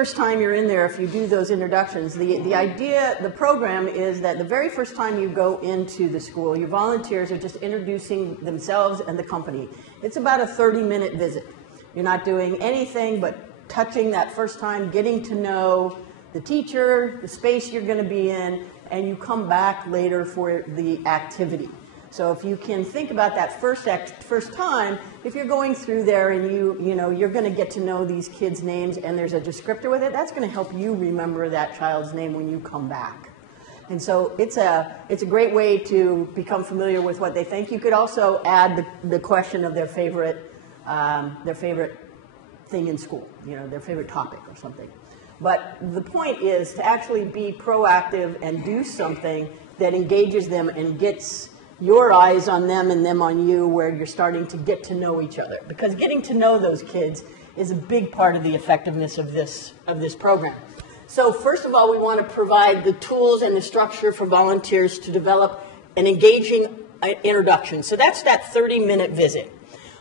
first time you're in there, if you do those introductions, the idea, the program is that the very first time you go into the school, your volunteers are just introducing themselves and the company. It's about a 30-minute visit. You're not doing anything but touching that first time, getting to know the teacher, the space you're going to be in, and you come back later for the activity. So if you can think about that first time, if you're going through there and you're going to get to know these kids' names and there's a descriptor with it, that's going to help you remember that child's name when you come back. And so it's a great way to become familiar with what they think. You could also add the question of their favorite thing in school, their favorite topic or something. But the point is to actually be proactive and do something that engages them and gets your eyes on them and them on you, where you're starting to get to know each other. Because getting to know those kids is a big part of the effectiveness of this program. So first of all, we want to provide the tools and the structure for volunteers to develop an engaging introduction. So that's that 30-minute visit.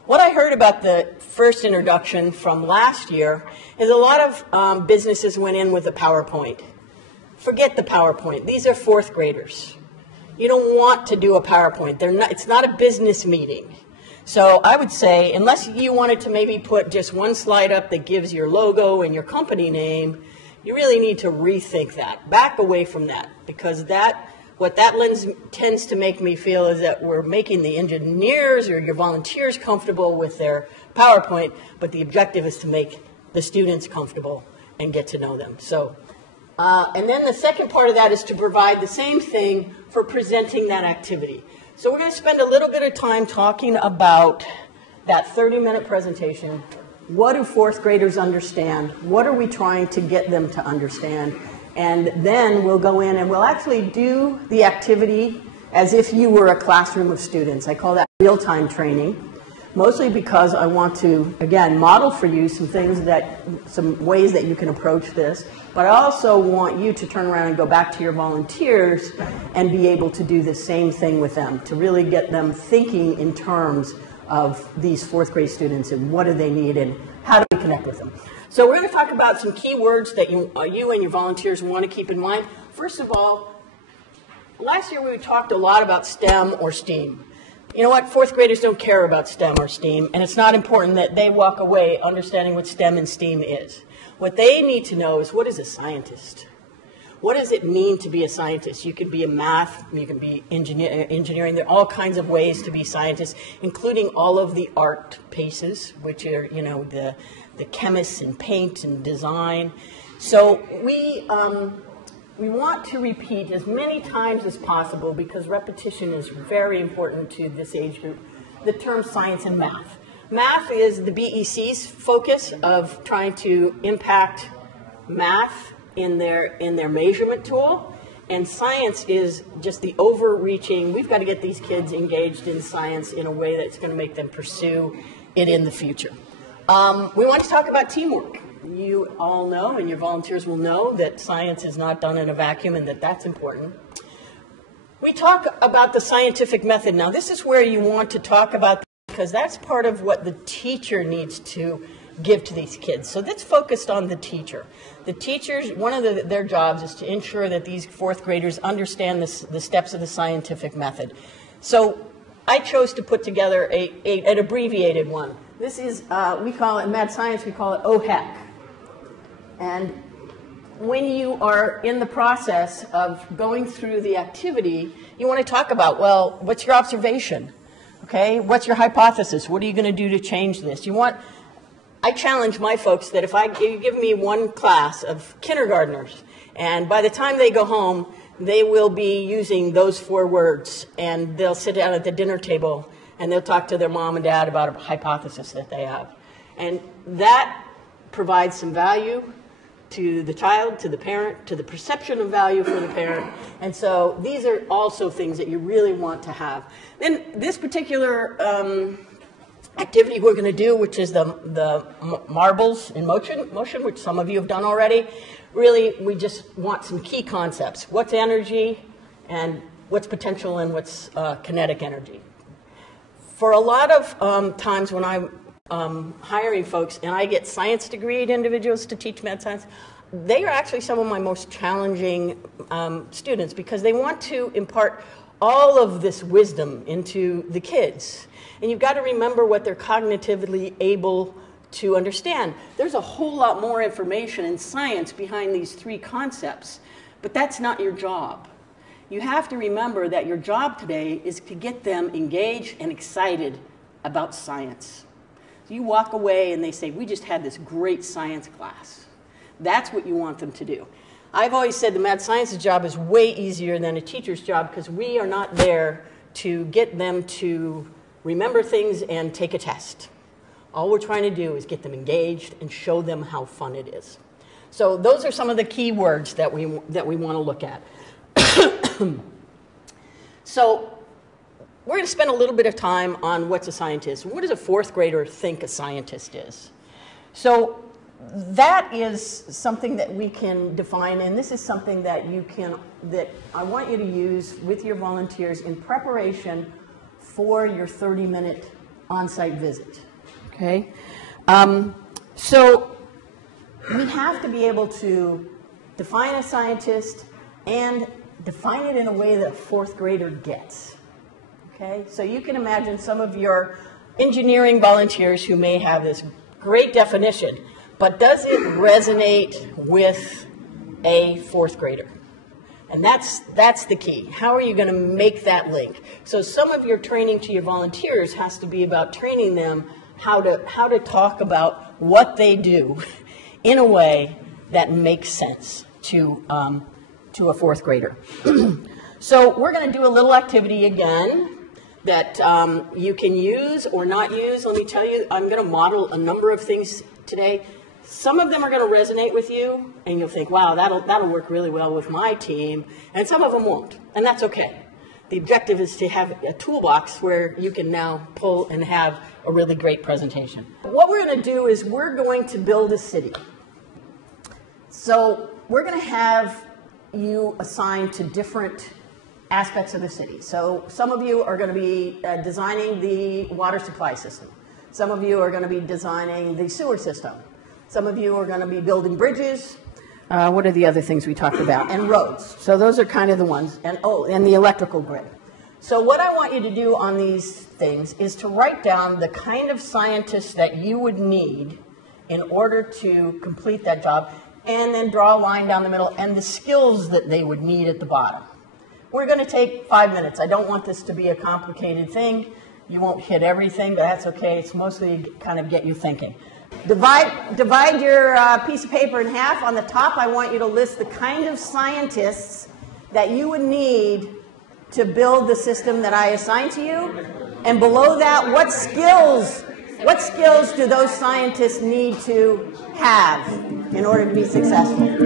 What I heard about the first introduction from last year is a lot of businesses went in with a PowerPoint. Forget the PowerPoint. These are fourth graders. You don't want to do a PowerPoint. It's not a business meeting. So I would say, unless you wanted to maybe put just one slide up that gives your logo and your company name, you really need to rethink that. Back away from that, because what that lens tends to make me feel is that we're making the engineers or your volunteers comfortable with their PowerPoint, but the objective is to make the students comfortable and get to know them. So, and then the second part of that is to provide the same thing for presenting that activity. So we're going to spend a little bit of time talking about that 30-minute presentation. What do fourth graders understand? What are we trying to get them to understand? And then we'll go in and we'll actually do the activity as if you were a classroom of students. I call that real-time training, mostly because I want to, again, model for you some ways that you can approach this. But I also want you to turn around and go back to your volunteers and be able to do the same thing with them, to really get them thinking in terms of these fourth grade students and what do they need and how do we connect with them. So we're going to talk about some key words that you and your volunteers want to keep in mind. First of all, last year we talked a lot about STEM or STEAM. You know what? Fourth graders don't care about STEM or STEAM, and it's not important that they walk away understanding what STEM and STEAM is. What they need to know is, what is a scientist? What does it mean to be a scientist? You can be a math, you can be engineering. There are all kinds of ways to be scientists, including all of the art pieces, which are, the chemists and paint and design. So we want to repeat as many times as possible, because repetition is very important to this age group, the term science and math. Math is the BEC's focus of trying to impact math in their measurement tool, and science is just the overreaching. We've got to get these kids engaged in science in a way that's going to make them pursue it in the future. We want to talk about teamwork. You all know, and your volunteers will know, that science is not done in a vacuum and that that's important. We talk about the scientific method. Now, this is where you want to talk about, because that's part of what the teacher needs to give to these kids. So that's focused on the teacher. The teachers, one of their jobs is to ensure that these fourth graders understand the steps of the scientific method. So I chose to put together an abbreviated one. This is, we call it, in mad science, we call it OHEC. And when you are in the process of going through the activity, you want to talk about, well, what's your observation? Okay, what's your hypothesis? What are you going to do to change this? I challenge my folks that if you give me one class of kindergartners, and by the time they go home, they will be using those 4 words, and they'll sit down at the dinner table, and they'll talk to their mom and dad about a hypothesis that they have. And that provides some value to the child, to the parent, to the perception of value for the parent. And so these are also things that you really want to have. Then this particular activity we're going to do, which is the marbles in motion, which some of you have done already. Really, we just want some key concepts. What's energy, and what's potential, and what's kinetic energy. For a lot of times when I'm hiring folks, and I get science degreed individuals to teach med science, they are actually some of my most challenging students because they want to impart all of this wisdom into the kids. And you've got to remember what they're cognitively able to understand. There's a whole lot more information in science behind these three concepts, but that's not your job. You have to remember that your job today is to get them engaged and excited about science. So you walk away and they say, we just had this great science class. That's what you want them to do. I've always said the mad sciences job is way easier than a teacher's job because we are not there to get them to remember things and take a test. All we're trying to do is get them engaged and show them how fun it is. So those are some of the key words that we want to look at. So we're going to spend a little bit of time on what's a scientist. What does a fourth grader think a scientist is? So that is something that we can define, and this is something that that I want you to use with your volunteers in preparation for your 30-minute on-site visit. Okay? So we have to be able to define a scientist and define it in a way that a fourth grader gets. Okay? So you can imagine some of your engineering volunteers who may have this great definition, but does it resonate with a fourth grader? And that's the key. How are you going to make that link? So some of your training to your volunteers has to be about training them how to talk about what they do in a way that makes sense to a fourth grader. So we're going to do a little activity again that you can use or not use. Let me tell you, I'm going to model a number of things today. Some of them are going to resonate with you, and you'll think, wow, that'll work really well with my team, and some of them won't, and that's okay. The objective is to have a toolbox where you can now pull and have a really great presentation. What we're going to do is we're going to build a city. So we're going to have you assigned to different aspects of the city. So some of you are going to be designing the water supply system. Some of you are going to be designing the sewer system. Some of you are going to be building bridges. What are the other things we talked about? And roads. So those are kind of the ones. And and the electrical grid. So what I want you to do on these things is to write down the kind of scientists that you would need in order to complete that job, and then draw a line down the middle and the skills that they would need at the bottom. We're going to take 5 minutes. I don't want this to be a complicated thing. You won't hit everything, but that's okay. It's mostly kind of get you thinking. Divide your piece of paper in half. On the top, I want you to list the kind of scientists that you would need to build the system that I assign to you. And below that, what skills do those scientists need to have in order to be successful?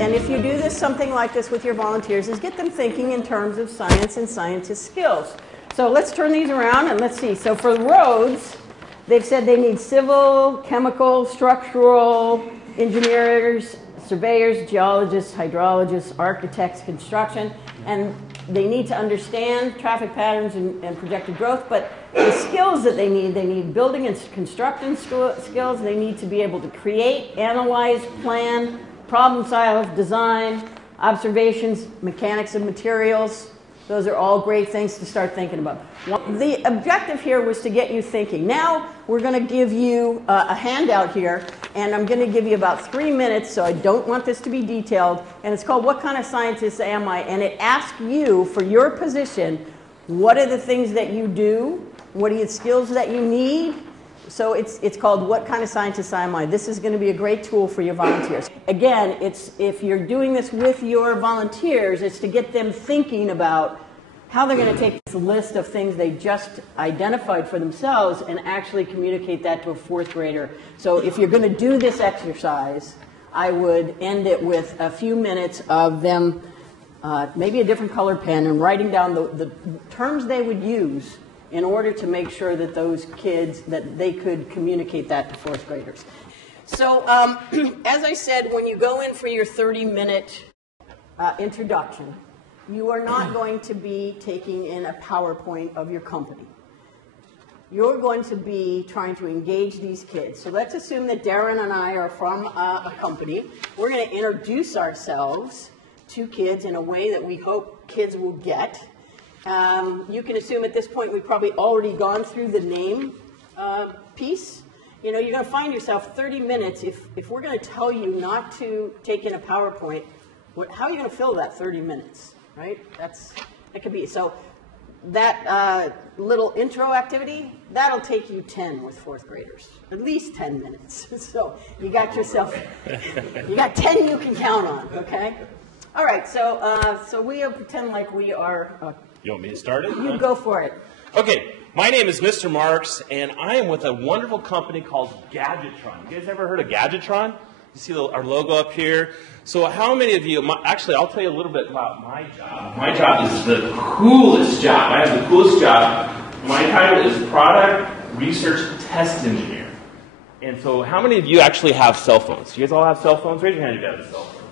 And if you do this, something like this with your volunteers, is get them thinking in terms of science and scientist skills. So let's turn these around and let's see. So for roads, they've said they need civil, chemical, structural engineers, surveyors, geologists, hydrologists, architects, construction, and they need to understand traffic patterns and projected growth, but the skills that they need building and construction skills, they need to be able to create, analyze, plan, problem solve, design, observations, mechanics of materials. Those are all great things to start thinking about. The objective here was to get you thinking. Now we're going to give you a handout here, and I'm going to give you about 3 minutes, so I don't want this to be detailed, and it's called What Kind of Scientist Am I? And it asks you, for your position, what are the things that you do? What are the skills that you need? So it's called What Kind of Scientist Am I? This is going to be a great tool for your volunteers. Again, if you're doing this with your volunteers, it's to get them thinking about how they're going to take this list of things they just identified for themselves and actually communicate that to a fourth grader. So if you're going to do this exercise, I would end it with a few minutes of them, maybe a different colored pen, and writing down the terms they would use in order to make sure that those kids, that they could communicate that to fourth graders. So as I said, when you go in for your 30-minute introduction, you are not going to be taking in a PowerPoint of your company. You're going to be trying to engage these kids. So let's assume that Darren and I are from a company. We're going to introduce ourselves to kids in a way that we hope kids will get. You can assume at this point we've probably already gone through the name piece. You know, you're going to find yourself 30 minutes, if we're going to tell you not to take in a PowerPoint, how are you going to fill that 30 minutes? Right? That could be. So that little intro activity, that'll take you 10 with fourth graders. At least 10 minutes. So you got yourself, you got 10 you can count on, okay? All right, so we'll pretend like we are... you want me to start it? You go for it. Okay, my name is Mr. Marks, and I am with a wonderful company called Gadgetron. You guys ever heard of Gadgetron? You see our logo up here? So how many of you, actually I'll tell you a little bit about my job. My job is the coolest job. I have the coolest job. My title is Product Research Test Engineer. And so how many of you actually have cell phones? You guys all have cell phones? Raise your hand if you have a cell phone.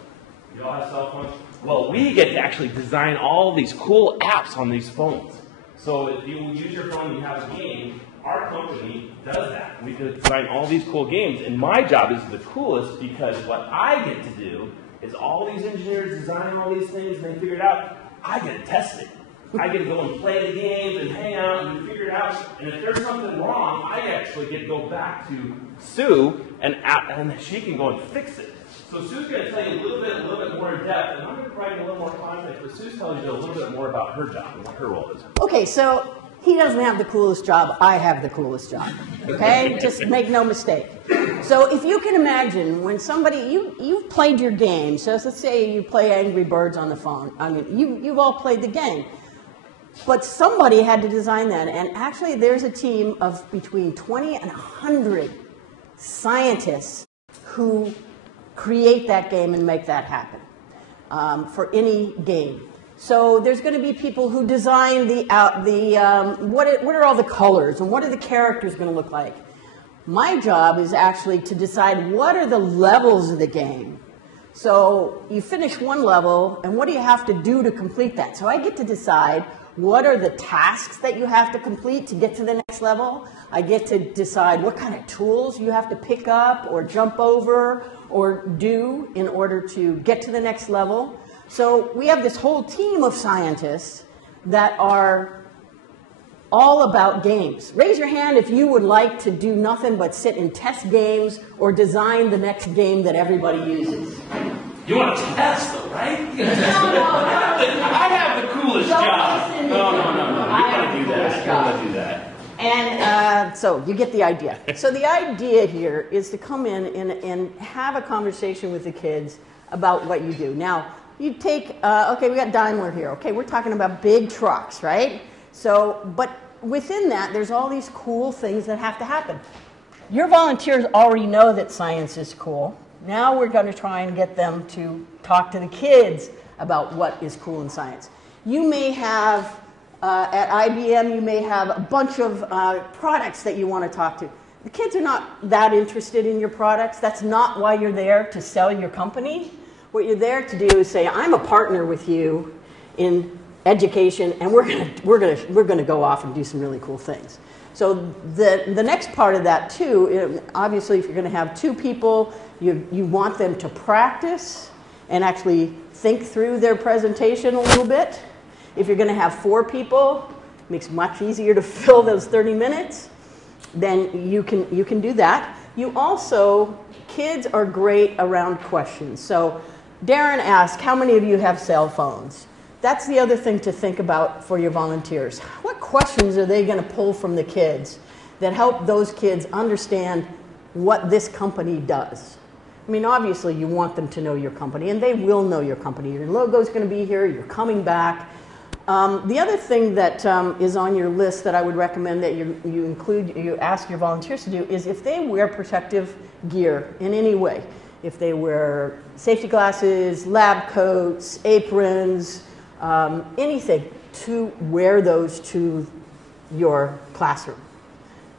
You all have cell phones? Well, we get to actually design all these cool apps on these phones. So if you use your phone and you have a game, our company does that. We design all these cool games, and my job is the coolest because what I get to do is all these engineers design all these things and they figure it out. I get to test it. I get to go and play the games and hang out and figure it out. And if there's something wrong, I actually get to go back to Sue and she can go and fix it. So Sue's going to tell you a little bit more in depth, and I'm going to provide you a little more context, but Sue's telling you a little bit more about her job and what her role is. Okay, so he doesn't have the coolest job. I have the coolest job. Okay? Just make no mistake. So if you can imagine when somebody, you've played your game. So let's say you play Angry Birds on the phone. I mean, you've all played the game. But somebody had to design that. And actually, there's a team of between 20 and 100 scientists who create that game and make that happen for any game. So there's going to be people who design what are all the colors and what are the characters going to look like. My job is actually to decide what are the levels of the game. So you finish one level, and what do you have to do to complete that? So I get to decide what are the tasks that you have to complete to get to the next level. I get to decide what kind of tools you have to pick up or jump over or do in order to get to the next level. So we have this whole team of scientists that are all about games. Raise your hand if you would like to do nothing but sit and test games or design the next game that everybody uses. You want to test though, right? I have the coolest job. No. You want to do that. You want to do that. And so you get the idea. So the idea here is to come in and have a conversation with the kids about what you do. Now, you take, okay, we got Daimler here. Okay, we're talking about big trucks, right? So, but within that, there's all these cool things that have to happen. Your volunteers already know that science is cool. Now we're going to try and get them to talk to the kids about what is cool in science. You may have, at IBM, you may have a bunch of products that you want to talk to. The kids are not that interested in your products. That's not why you're there to sell your company. What you're there to do is say, I'm a partner with you in education, and we're gonna go off and do some really cool things. So the next part of that too, obviously if you're gonna have two people, you want them to practice and actually think through their presentation a little bit. If you're gonna have 4 people, it makes it much easier to fill those 30 minutes, then you can do that. You also, kids are great around questions. So Darren asked, how many of you have cell phones? That's the other thing to think about for your volunteers. What questions are they going to pull from the kids that help those kids understand what this company does? I mean, obviously you want them to know your company, and they will know your company. Your logo's going to be here, you're coming back. The other thing that is on your list that I would recommend that you ask your volunteers to do is if they wear protective gear in any way. If they wear safety glasses, lab coats, aprons, anything, to wear those to your classroom.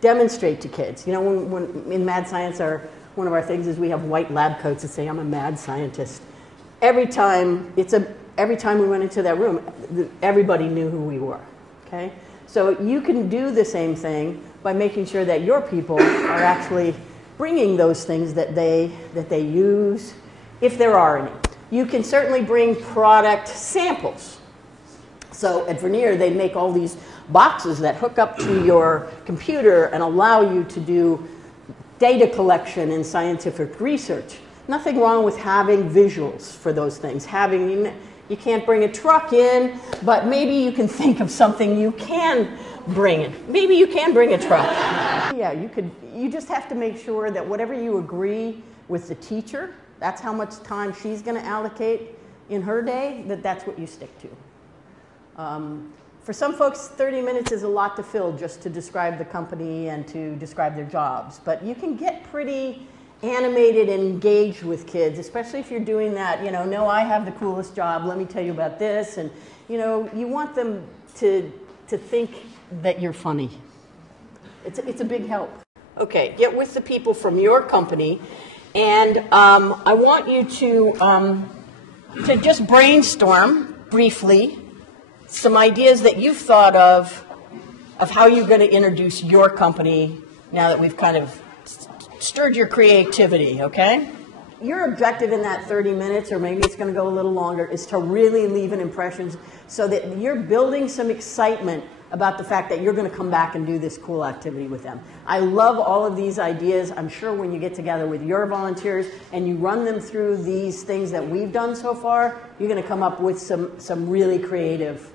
Demonstrate to kids. You know, when in Mad Science, one of our things is we have white lab coats that say, I'm a mad scientist. Every time we went into that room, everybody knew who we were, okay? So you can do the same thing by making sure that your people are actually bringing those things that they use, if there are any. You can certainly bring product samples. So at Vernier, they make all these boxes that hook up to your computer and allow you to do data collection and scientific research. Nothing wrong with having visuals for those things. You can't bring a truck in, but maybe you can think of something you can bring in. Maybe you can bring a truck. Yeah, you just have to make sure that whatever you agree with the teacher, that's how much time she's going to allocate in her day, that's what you stick to. For some folks, 30 minutes is a lot to fill just to describe the company and to describe their jobs. But you can get pretty animated and engaged with kids, especially if you're doing that, you know, no, I have the coolest job, let me tell you about this. And, you know, you want them to think that you're funny. It's a big help. Okay, get with the people from your company, and I want you to just brainstorm briefly some ideas that you've thought of how you're going to introduce your company now that we've kind of stirred your creativity, okay? Your objective in that 30 minutes, or maybe it's going to go a little longer, is to really leave an impression so that you're building some excitement about the fact that you're going to come back and do this cool activity with them. I love all of these ideas. I'm sure when you get together with your volunteers and you run them through these things that we've done so far, you're going to come up with some really creative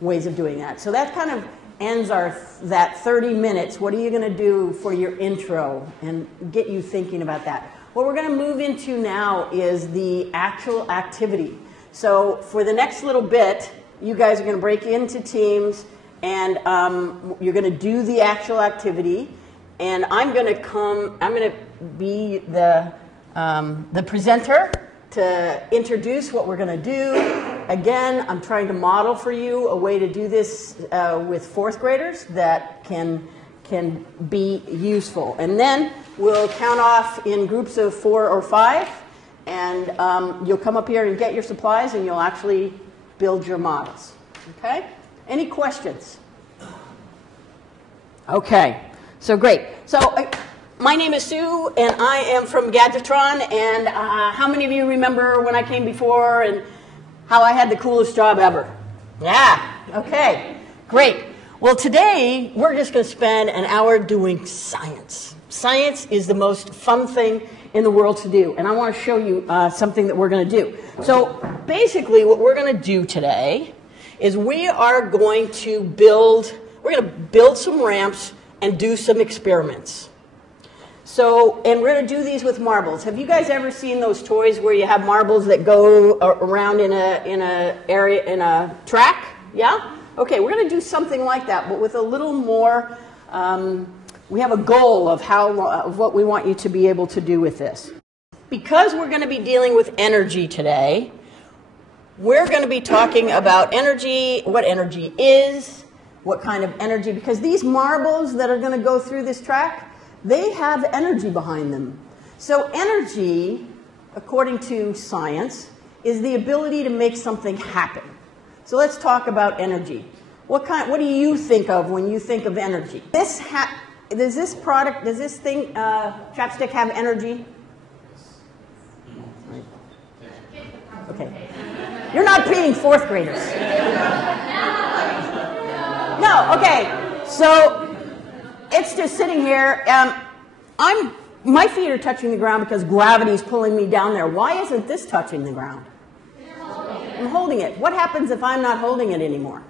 ways of doing that. So that kind of ends that 30 minutes. What are you going to do for your intro and get you thinking about that? What we're going to move into now is the actual activity. So for the next little bit, you guys are going to break into teams, and you're going to do the actual activity, and I'm going to be the presenter to introduce what we're going to do. Again, I'm trying to model for you a way to do this with fourth graders that can be useful. And then we'll count off in groups of 4 or 5, and you'll come up here and get your supplies, and you'll actually build your models. Okay? Any questions? Okay. So great. So my name is Sue, and I am from Gadgetron. And how many of you remember when I came before and how I had the coolest job ever? Yeah. Okay. Great. Well, today we're just going to spend an hour doing science. Science is the most fun thing in the world to do, and I want to show you something that we're going to do. So basically what we're going to do today is we're going to build some ramps and do some experiments. So, and we're going to do these with marbles. Have you guys ever seen those toys where you have marbles that go around in a track? Yeah? Okay, we're going to do something like that, but with a little more, we have a goal of what we want you to be able to do with this. Because we're going to be dealing with energy today, we're going to be talking about energy, what energy is, what kind of energy, because these marbles that are going to go through this track, they have energy behind them. So energy, according to science, is the ability to make something happen. So let's talk about energy. What do you think of when you think of energy? Does this thing, Chapstick, have energy? Okay. You're not being fourth graders. No, okay. So it's just sitting here. My feet are touching the ground because gravity's pulling me down there. Why isn't this touching the ground? I'm holding it. What happens if I'm not holding it anymore?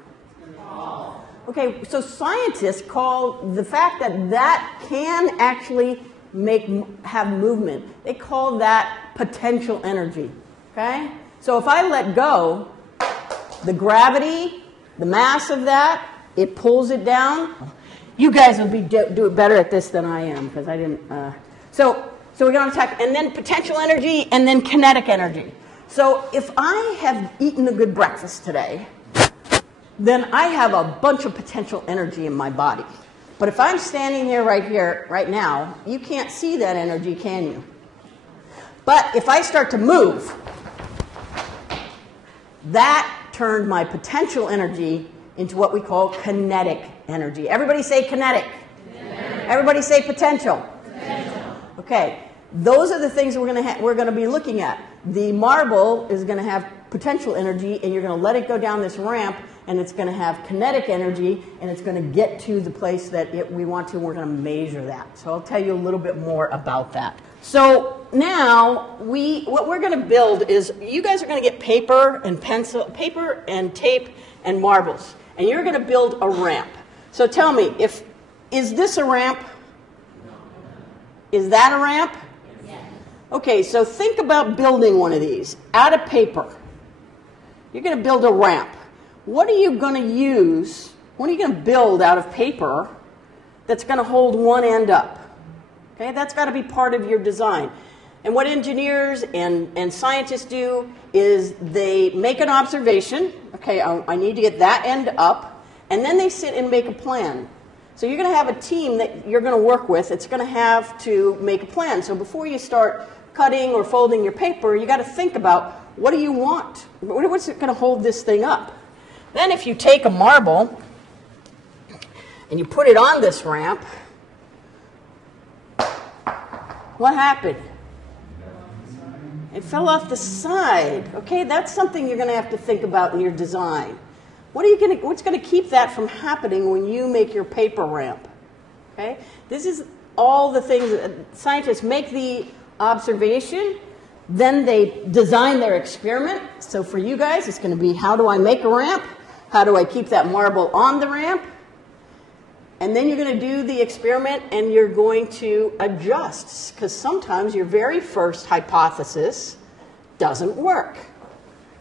Okay, so scientists call the fact that can actually have movement, they call that potential energy. Okay? So if I let go, the gravity the mass of that, it pulls it down. You guys will do it better at this than I am, because I didn't. So we're going to talk, and then potential energy, and then kinetic energy. So if I have eaten a good breakfast today, then I have a bunch of potential energy in my body. But if I'm standing here, right now, you can't see that energy, can you? But if I start to move, that turned my potential energy into what we call kinetic energy. Everybody say kinetic. Kinetic. Everybody say potential. Potential. Okay, those are the things that we're going to be looking at. The marble is going to have potential energy, and you're going to let it go down this ramp, and it's going to have kinetic energy, and it's going to get to the place that we want to, and we're going to measure that. So I'll tell you a little bit more about that. So now, what we're going to build is, you guys are going to get paper and tape and marbles, and you're going to build a ramp. So tell me, is this a ramp? Is that a ramp? Yes. Okay, so think about building one of these out of paper. You're going to build a ramp. What are you going to use? What are you going to build out of paper that's going to hold one end up? Okay, that's got to be part of your design. And what engineers and scientists do is they make an observation. Okay, I need to get that end up. And then they sit and make a plan. So you're going to have a team that you're going to work with. It's going to have to make a plan. So before you start cutting or folding your paper, you got to think about, what do you want? What's going to hold this thing up? Then if you take a marble and you put it on this ramp, what happened? It fell off the side. Okay, that's something you're going to have to think about in your design. What's going to keep that from happening when you make your paper ramp? Okay, this is all the things that scientists make the observation, then they design their experiment. So for you guys, it's going to be, how do I make a ramp? How do I keep that marble on the ramp? And then you're going to do the experiment, and you're going to adjust, because sometimes your very first hypothesis doesn't work.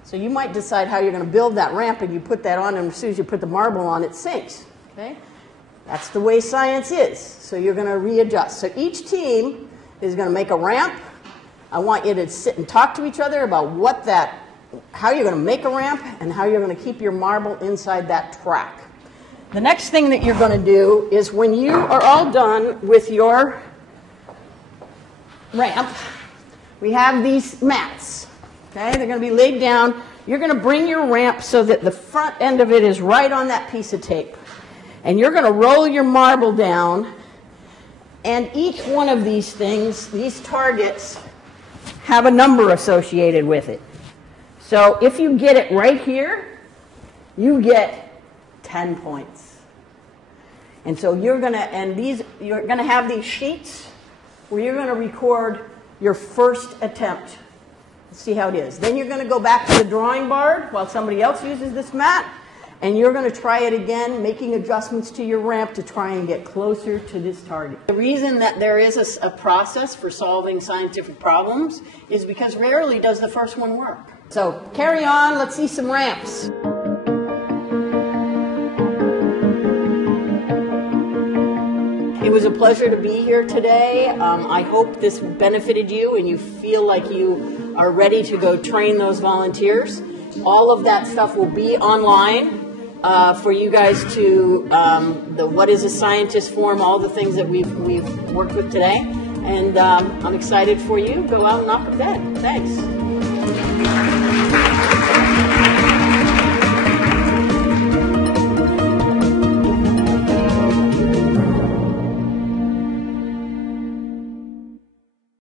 So you might decide how you're going to build that ramp, and you put that on, and as soon as you put the marble on, it sinks. Okay? That's the way science is. So you're going to readjust. So each team is going to make a ramp. I want you to sit and talk to each other about how you're going to make a ramp and how you're going to keep your marble inside that track. The next thing that you're going to do is, when you are all done with your ramp, we have these mats. Okay, they're going to be laid down. You're going to bring your ramp so that the front end of it is right on that piece of tape. And you're going to roll your marble down, and each one of these things, these targets, have a number associated with it. So if you get it right here, you get 10 points. And so you're going to have these sheets where you're going to record your first attempt. See how it is. Then you're going to go back to the drawing board while somebody else uses this mat, and you're going to try it again, making adjustments to your ramp to try and get closer to this target. The reason that there is a process for solving scientific problems is because rarely does the first one work. So carry on, let's see some ramps. It was a pleasure to be here today. I hope this benefited you and you feel like you are ready to go train those volunteers. All of that stuff will be online for you guys to, the What is a Scientist form, all the things that we've worked with today. And I'm excited for you. Go out and knock them dead. Thanks.